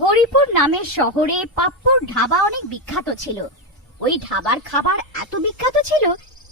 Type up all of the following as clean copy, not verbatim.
হরিপুর নামের শহরে পাপ্পুর ধাবা অনেক বিখ্যাত ছিল। ওই ধাবার খাবার এত বিখ্যাত ছিল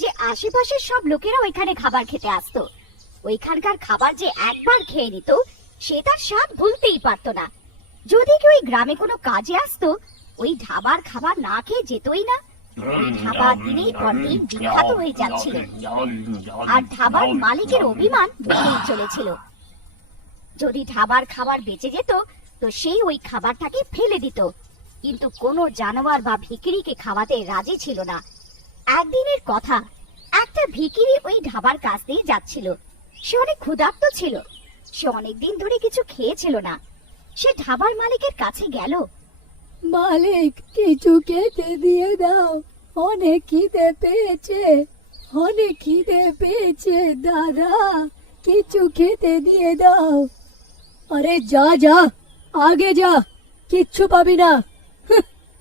যে আশেপাশের সব লোকেরা ওইখানে খাবার খেতে আসতো। ওইখানকার খাবার যে একবার খেয়ে নিত সে তার স্বাদ ভুলতেই পারতো না। যদি কেউ ওই গ্রামে কোনো কাজে আসতো ওই ধাবার খাবার না খেয়ে যেতই না। ওই ধাবা দিনের পর দিন বিখ্যাত হয়ে যাচ্ছিল আর ধাবার মালিকের অভিমান বেড়েই চলেছিল। যদি ধাবার খাবার বেঁচে যেত তো সেই ওই খাবারটাকে ফেলে দিত, কিন্তু কোনো জানোয়ার বা ভিখিরিকে খাওয়াতে রাজি ছিল না। একদিনের কথা, একটা ভিখিরি ওই ধাবার কাছ দিয়ে যাচ্ছিল। সে অনেক ক্ষুধার্ত ছিল, সে অনেকদিন ধরে কিছু খেয়েছিল না। সে ধাবার মালিকের কাছে গেল। মালিক, কিছু খেতে দিয়ে দাও, অনেক খিদে পেয়েছে, অনেক খিদে পেয়েছে দাদা, কিছু খেতে দিয়ে দাও। আরে যা যা, আগে যা, কিচ্ছু পাবি না।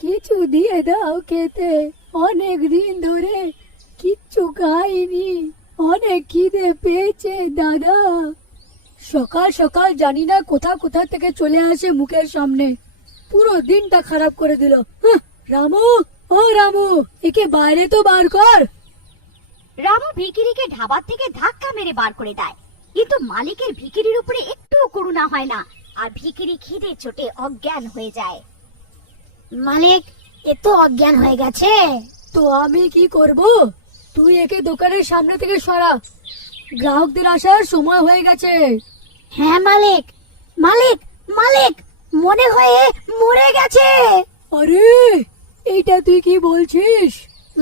কিছু দিয়ে দাও খেতে, অনেক দিন ধরে কিচ্ছু খাইনি, অনেক খিদে পেয়েছে দাদা। সকাল সকাল জানি না কোথা কোথা থেকে চলে আসে মুখের সামনে, পুরো দিনটা খারাপ করে দিল। রামু, ও রামু, একে বাইরে তো বার কর। রামু ভিখিরিকে ধাবার থেকে ধাক্কা মেরে বার করে দেয়, কিন্তু মালিকের ভিখিরির উপরে একটুও করুণা হয় না আর ভিখিরি খিদে চোটে অজ্ঞান হয়ে যায়। মালিক, এ তো অজ্ঞান হয়ে গেছে, তো আমি কি করব? তুই একে দোকানের সামনে থেকে সরা, গ্রাহকদের আসার সময় হয়ে গেছে। হ্যাঁ মালিক, মালিক, মালিক, মনে হয়ে মরে গেছে। আরে, এইটা তুই কি বলছিস?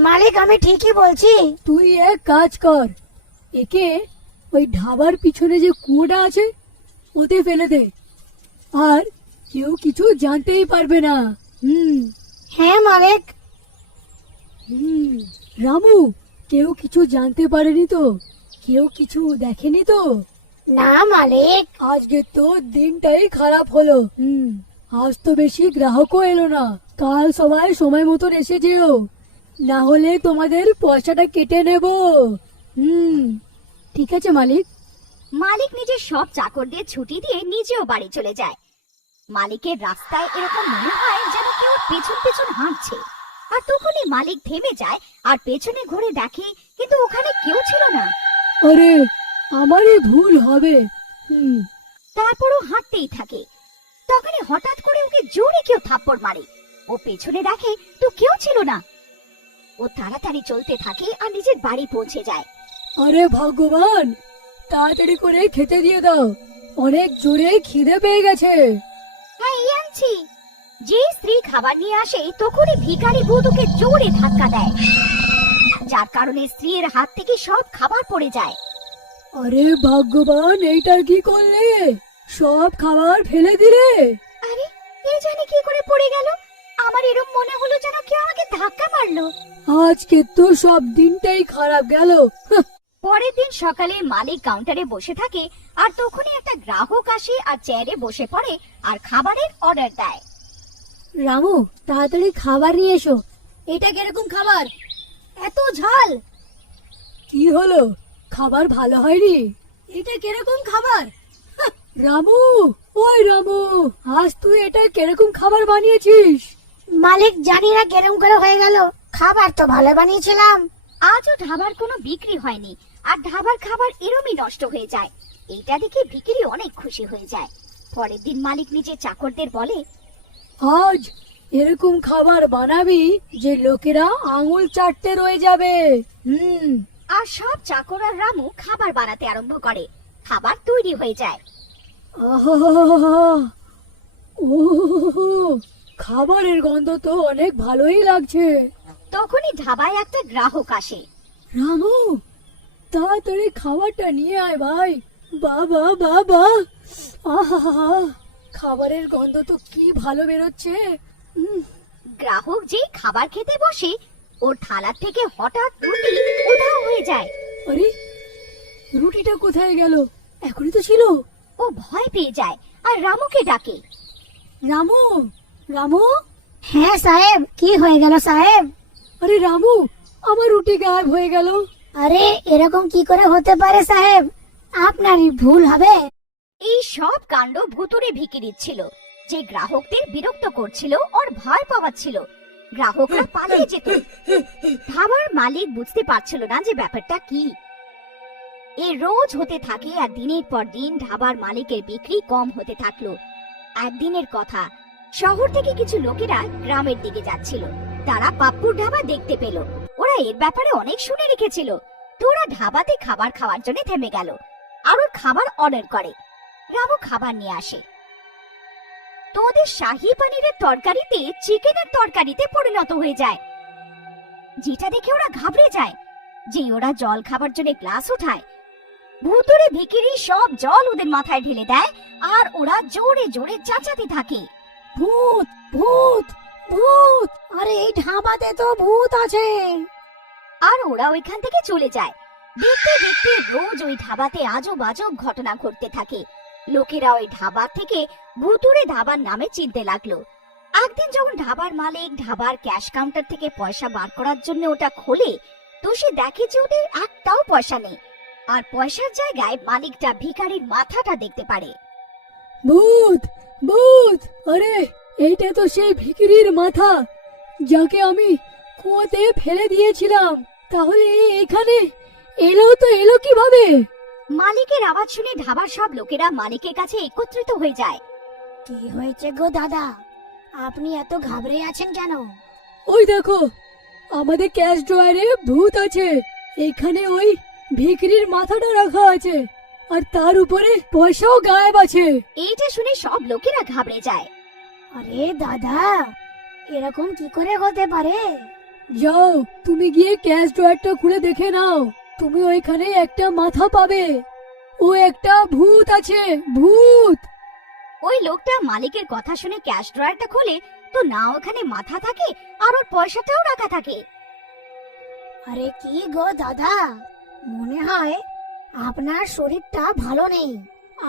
মালিক, আমি ঠিকই বলছি। তুই এক কাজ কর, একে ওই ধাবার পিছনে যে কুয়োটা আছে ওতে ফেলে দে, আর কেউ কিছু জানতেই পারবে না। হ্যাঁ মালিক। রামু, কেউ কিছু জানতে পারেনি তো? কেউ কিছু দেখেনি তো? না মালিক। আজকে তো দিনটাই খারাপ হলো। আজ তো বেশি গ্রাহকও এলো না। কাল সবাই সময় মতন এসে যেও, না হলে তোমাদের পয়সাটা কেটে নেব। ঠিক আছে মালিক। মালিক নিজের সব চাকরদের ছুটি দিয়ে নিজেও বাড়ি চলে যায়। মালিকের রাস্তায় এরকম মনে হয় যেন কেউ পেছন পেছন হাঁটছে, আর তখনই মালিক থেমে যায় আর পেছনে ঘুরে দেখে কিন্তু ওখানে কেউ ছিল না। আরে, আমারই ভুল হবে। তারপরও হাঁটতেই থাকে। তখনই হঠাৎ করে ওকে জোরে কেউ থাপ্পড় মারে। ও পেছনে দেখে তো কেউ ছিল না। ও তাড়াতাড়ি চলতে থাকে আর নিজের বাড়ি পৌঁছে যায়। আরে ভগবান, তাড়াতাড়ি করে খেতে দিয়ে দাও, অনেক জোরে খিদে পেয়ে গেছে। হ্যাঁ, এই আনছি। যে স্ত্রী খাবার নিয়ে আসে তখনই ভিখারি ভূত ওকে জোরে ধাক্কা দেয়, যার কারণে স্ত্রীর হাত থেকে সব খাবার পড়ে যায়। আরে ভগবান, এইটা কি করলে? সব খাবার ফেলে দিলে? আরে, এ জানি কি করে পড়ে গেল। আমার এরকম মনে হলো যেন কেউ আমাকে ধাক্কা মারলো। আজকে তো সব দিনটাই খারাপ গেল। পরের দিন সকালে মালিক কাউন্টারে বসে থাকে আর তখনই একটা গ্রাহক আসে আর চেয়ারে বসে পড়ে আর খাবারের অর্ডার দেয়। রামু, তাড়াতাড়ি খাবার নিয়ে এসো। এটা কিরকম খাবার? এত ঝাল। কি হলো, খাবার ভালো হয়নি? এটা কিরকম খাবার? রামু, ওই রামু, আজ তুই এটা কিরকম খাবার বানিয়েছিস? মালিক, জানি না কেরম করে হয়ে গেল, খাবার তো ভালো বানিয়েছিলাম। আজও ধাবার কোনো বিক্রি হয়নি আর ধাবার খাবার এরমই নষ্ট হয়ে যায়। এটা দেখে ভিখিরি অনেক খুশি হয়ে যায়। পরের দিন মালিক নিজের চাকরদের বলে, আজ এরকম খাবার বানাবি যে লোকেরা আঙুল চাটতে রয়ে যাবে। আর সব চাকর আর রামু খাবার বানাতে আরম্ভ করে। খাবার তৈরি হয়ে যায়। খাবারের গন্ধ তো অনেক ভালোই লাগছে। তখনই ধাবায় একটা গ্রাহক আসে। রামু, তাড়াতাড়ি খাবারটা নিয়ে আয় ভাই। বাবা বাবা, আহা, খাবারের গন্ধ তো কি ভালো বেরোচ্ছে। গ্রাহক যেই খাবার খেতে বসে ওর থালা থেকে হঠাৎ রুটি উধাও হয়ে যায়। আরে, রুটিটা কোথায় গেল? এখনই তো ছিল। ও ভয় পেয়ে যায় আর রামুকে ডাকে। রামু, রামু। হ্যাঁ সাহেব, কি হয়ে গেল সাহেব? আরে রামু, আমার রুটি গায়েব হয়ে গেল। আরে, এরকম কি করে হতে পারে সাহেব? আপনারই ভুল হবে। এই সব কাণ্ড ভুতুড়ে ভিখিরির ছিল। যে গ্রাহকদের বিরক্ত করছিল ওর ভয় পাওয়াচ্ছিল। গ্রাহকরা পালিয়ে যেত। ধাবার মালিক বুঝতে পারছিল না যে ব্যাপারটা কি। এ রোজ হতে থাকে আর দিনের পর দিন ধাবার মালিকের বিক্রি কম হতে থাকলো। একদিনের কথা, শহর থেকে কিছু লোকেরা গ্রামের দিকে যাচ্ছিল। তারা পাপ্পুর ধাবা দেখতে পেল। ওরা এর ব্যাপারে অনেক শুনে রেখেছিল, তো ওরা ধাবাতে খাবার খাওয়ার জন্য থেমে গেল আর ওর খাবার অর্ডার করে। রামু খাবার নিয়ে আসে। তো ওদের শাহী পনিরের তরকারিতে চিকেনের তরকারিতে পরিণত হয়ে যায়, যেটা দেখে ওরা ঘাবড়ে যায়। যে ওরা জল খাবার জন্য গ্লাস উঠায়, ভুতুড়ে ভিখিরি সব জল ওদের মাথায় ঢেলে দেয় আর ওরা জোরে জোরে চেঁচাতে থাকে, ভূত ভূত ভূত, আরে এই ধাবাতে তো ভূত আছে। আর ওরা ওইখান থেকে চলে যায়। দেখতে দেখতে রোজ ওই ধাবাতে আজব আজব ঘটনা ঘটতে থাকে। লোকেরা ওই ধাবা থেকে ভুতুড়ে ধাবার নামে চিনতে লাগলো। একদিন যখন ধাবার মালিক ধাবার ক্যাশ কাউন্টার থেকে পয়সা বার করার জন্য ওটা খোলে, তো সে দেখে যে ওদের একটাও পয়সা নেই। আর পয়সার জায়গায় মালিকটা ভিখারির মাথাটা দেখতে পারে। ভূত ভূত, আরে এইটা তো সেই ভিখিরির মাথা যাকে আমি কুয়োতে ফেলে দিয়েছিলাম। তাহলে এখানে এলো কিভাবে? মালিকের আওয়াজ শুনে ধাবার সব লোকেরা মালিকের কাছে একত্রিত হয়ে যায়। কি হয়েছে গো দাদা, আপনি এত ঘাবড়ে আছেন কেন? ওই দেখো, আমাদের ক্যাশ ড্রয়ারে ভূত আছে। এখানে ওই ভিখিরির মাথাটা রাখা আছে আর তার উপরে পয়সাও গায়েব আছে। এইটা শুনে সব লোকেরা ঘাবড়ে যায়। আরে দাদা, এরকম কি করে হতে পারে? যাও, তুমি গিয়ে ক্যাশ ড্রয়ারটা খুলে দেখে নাও। তুমি ওইখানে একটা মাথা পাবে। ও একটা ভূত আছে, ভূত। ওই লোকটা মালিকের কথা শুনে ক্যাশ ড্রয়ারটা খোলে, তো না ওখানে মাথা থাকে আর ওর পয়সাটাও রাখা থাকে। আরে কি গো দাদা, মনে হয় আপনার শরীরটা ভালো নেই।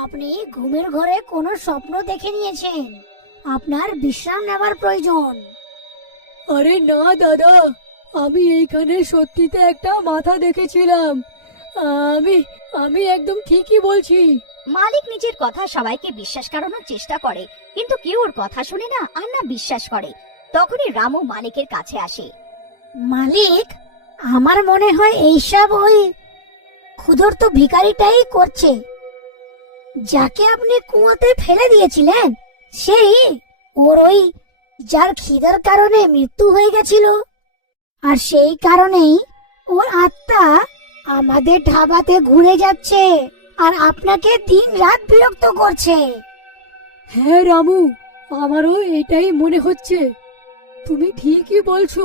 আপনি ঘুমের ঘরে কোনো স্বপ্ন দেখে নিয়েছেন। আপনার বিশ্রাম নেবার প্রয়োজন। আরে না দাদা, আমি এইখানে সত্যিতে একটা মাথা দেখেছিলাম। আমি আমি একদম ঠিকই বলছি। মালিক নিজের কথা সবাইকে বিশ্বাস করানোর চেষ্টা করে, কিন্তু কেউ ওর কথা শুনে না আর না বিশ্বাস করে। তখনই রামু মালিকের কাছে আসে। মালিক, আমার মনে হয় এইসব ওই ক্ষুধার্ত ভিখারিটাই করছে। যাকে আপনি কুয়োতে ফেলে দিয়েছিলেন, সেই ওর ওই যার খিদার কারণে মৃত্যু হয়ে গেছিল। আর সেই কারণেই ওর আত্মা আমাদের ধাবাতে ঘুরে যাচ্ছে আর আপনাকে দিন রাত বিরক্ত করছে। হ্যাঁ রামু, আমারও এটাই মনে হচ্ছে। তুমি ঠিকই বলছো,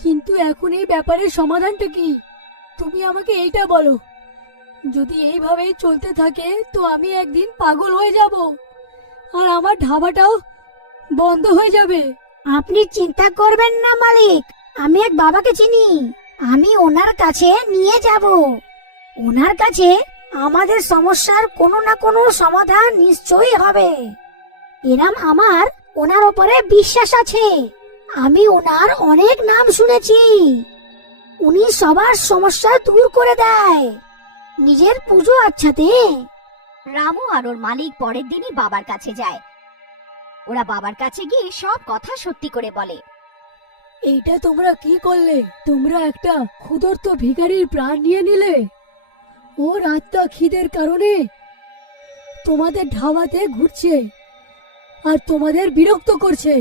কিন্তু এখন এই ব্যাপারের সমাধানটা কি? তুমি আমাকে এইটা বলো। যদি এইভাবেই চলতে থাকে তো আমি একদিন পাগল হয়ে যাব আর আমার ধাবাটাও বন্ধ হয়ে যাবে। আপনি চিন্তা করবেন না মালিক, আমি এক বাবাকে চিনি। আমি ওনার কাছে নিয়ে যাব। ওনার কাছে আমাদের সমস্যার কোনো না কোনো সমাধান নিশ্চয়ই হবে। এরম আমার ওনার উপরে বিশ্বাস আছে। আমি ওনার অনেক নাম শুনেছি। উনি সবার সমস্যা দূর করে দেয় নিজের পুজো আচ্ছাতে। রামু আর ওর মালিক পরের দিনই বাবার কাছে যায়। ওরা বাবার কাছে গিয়ে সব কথা সত্যি করে বলে। এইটা তোমরা কি করলে? তোমরা একটা ক্ষুধার্ত ভিখারির প্রাণ নিয়ে নিলে। ওর আত্মা খিদের কারণে তোমাদের ধাবাতে ঘুরছে আর তোমাদের বিরক্ত করছে।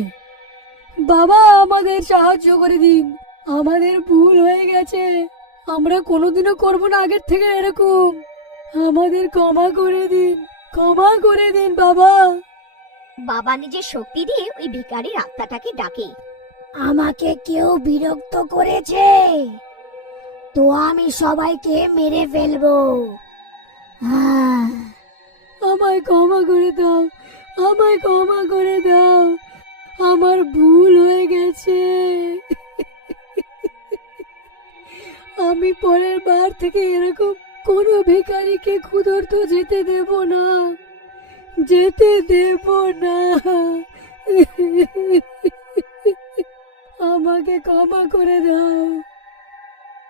বাবা, আমাদের সাহায্য করে দিন। আমাদের ভুল হয়ে গেছে। আমরা কোনোদিনও করবো না আগের থেকে এরকম। আমাদের ক্ষমা করে দিন, ক্ষমা করে দিন বাবা। বাবা নিজের শক্তি দিয়ে ওই ভিখারির আত্মাটাকে ডাকে। আমাকে কেউ বিরক্ত করেছে তো আমি সবাইকে মেরে ফেলবো। হ্যাঁ, আমায় ক্ষমা করে দাও, আমায় ক্ষমা করে দাও। আমার ভুল হয়ে গেছে। আমি পরের বার থেকে এরকম কোনো ভিখারিকে ক্ষুধার্ত যেতে দেব না, যেতে দেব না। আমাকে ক্ষমা করে দাও।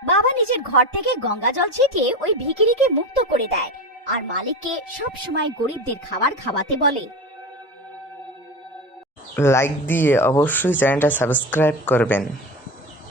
বাবা নিজের ঘর থেকে গঙ্গা জল ছিটিয়ে ওই ভিখিরিকে মুক্ত করে দেয় আর মালিককে সব সময় গরিবদের খাবার খাওয়াতে বলে। লাইক দিয়ে অবশ্যই চ্যানেলটা সাবস্ক্রাইব করবেন।